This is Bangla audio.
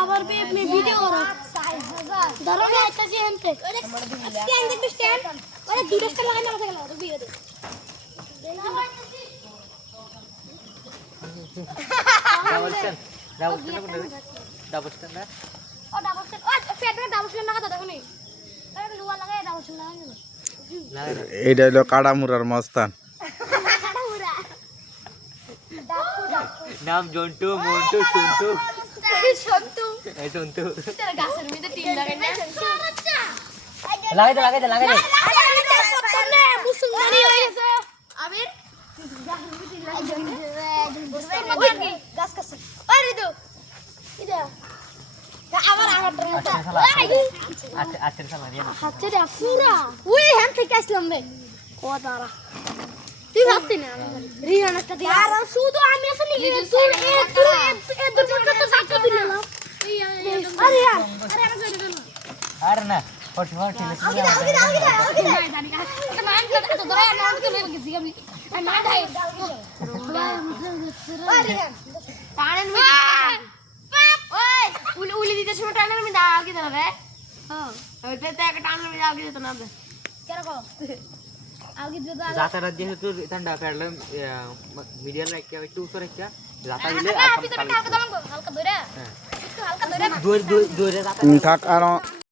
আবার ভিডিও করো ধরো না একটা সিনতে স্ট্যান্ড একটু স্ট্যান্ড ওরে দুটো স্ট্যান্ড লাগাই না মাথা গেল ভিডিও দে double stand O double stand ও ফেডে ডাবল স্ট্যান্ড লাগা তো দেখো নি আরে লুয়া লাগাই ডাবল স্ট্যান্ড লাগাই না এইটা হলো কাড়ামুরার মস্তান। নাম জন্টু মন্টু সন্টু সন্তু এই সন্টু তেরা গাছের মধ্যে তিন লাগাই না লাগাই দে সামনে মুসলমানি হয়ে গেছে আমির গাছ কাছে ওই রিদু ইদা আবার আচ্ছা সালারিয়া হাতে রাফুরা ওই হ্যাঁ ঠিক আসলাম রে ও দাঁড়া তুই ভাবতি না রিহান একটা দিয়ে আর শুধু আমি আসলে তুই এত তো সাথে দিলে না আরে আরে আমি কই দেব আরে না ফট ওকে জানি না এটা মান করতে তো ধরে মান করতে গেছি আমি না ঢাই রিহান টানেন মে ওই উলি দিতে সময় টানেন মে দাও কি ধরে হ্যাঁ ওইতে একটা টানেন মে দাও কি দিতে না কেন কো आगे जो जाता राज्य है तो ठंडा पड़ले मीडियम रख के टू सो रख के जाता दिले हल्का धरे दूर दूर दूर जाता থাক আর